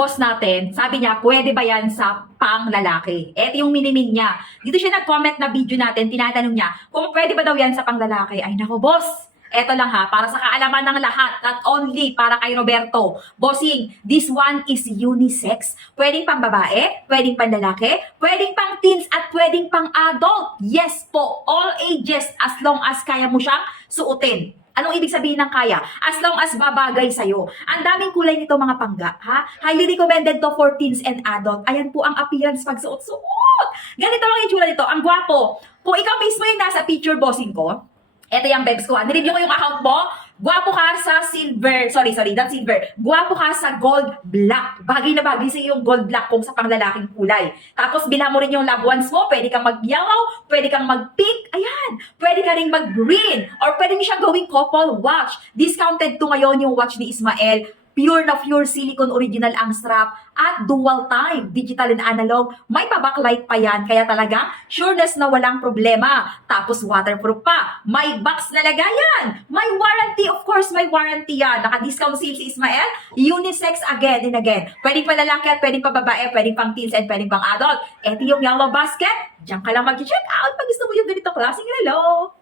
boss natin, sabi niya, pwede ba yan sa pang lalaki? Ito yung minimin niya. Dito siya nag-comment na video natin, tinatanong niya, kung pwede ba daw yan sa pang lalaki? Ay nako boss, eto lang ha, para sa kaalaman ng lahat, not only para kay Roberto. Bossing, this one is unisex. Pwedeng pang babae, pwedeng pang lalaki, pwedeng pang teens, at pwedeng pang adult. Yes po, all ages, as long as kaya mo siyang suotin. Anong ibig sabihin ng kaya? As long as babagay sa'yo. Ang daming kulay nito mga pangga, ha? Highly recommended to for teens and adult. Ayan po ang appearance pag suot-suot. Ganito lang yung itsura nito. Ang gwapo. Kung ikaw mismo yung nasa picture bossing ko, eto yung babes ko. Nireview ko yung account mo. Gwapo ka sa silver. Sorry, not silver. Gwapo ka sa gold black. Bagay na bagay sa yung gold black kung sa panglalaking kulay. Tapos bilhan mo rin yung loved ones mo. Pwede kang mag-yellow, pwede kang mag-pink. Ayan. Pwede ka rin mag-green. Or pwede mo siyang gawing couple watch. Discounted to ngayon yung watch ni Ismael. Pure na pure silicone original ang strap at dual time, digital and analog. May pa-backlight pa yan, kaya talagang sureness na walang problema. Tapos waterproof pa. May box na lagayan. May warranty, of course may warranty yan. Naka-discount sale si Ismael. Unisex again and again. Pwedeng pa lalaki at pwedeng pa babae, pwedeng pang teens and pwedeng pang adult. Ito yung yellow basket. Diyan ka lang mag-check out pag gusto mo yung ganito klaseng relo.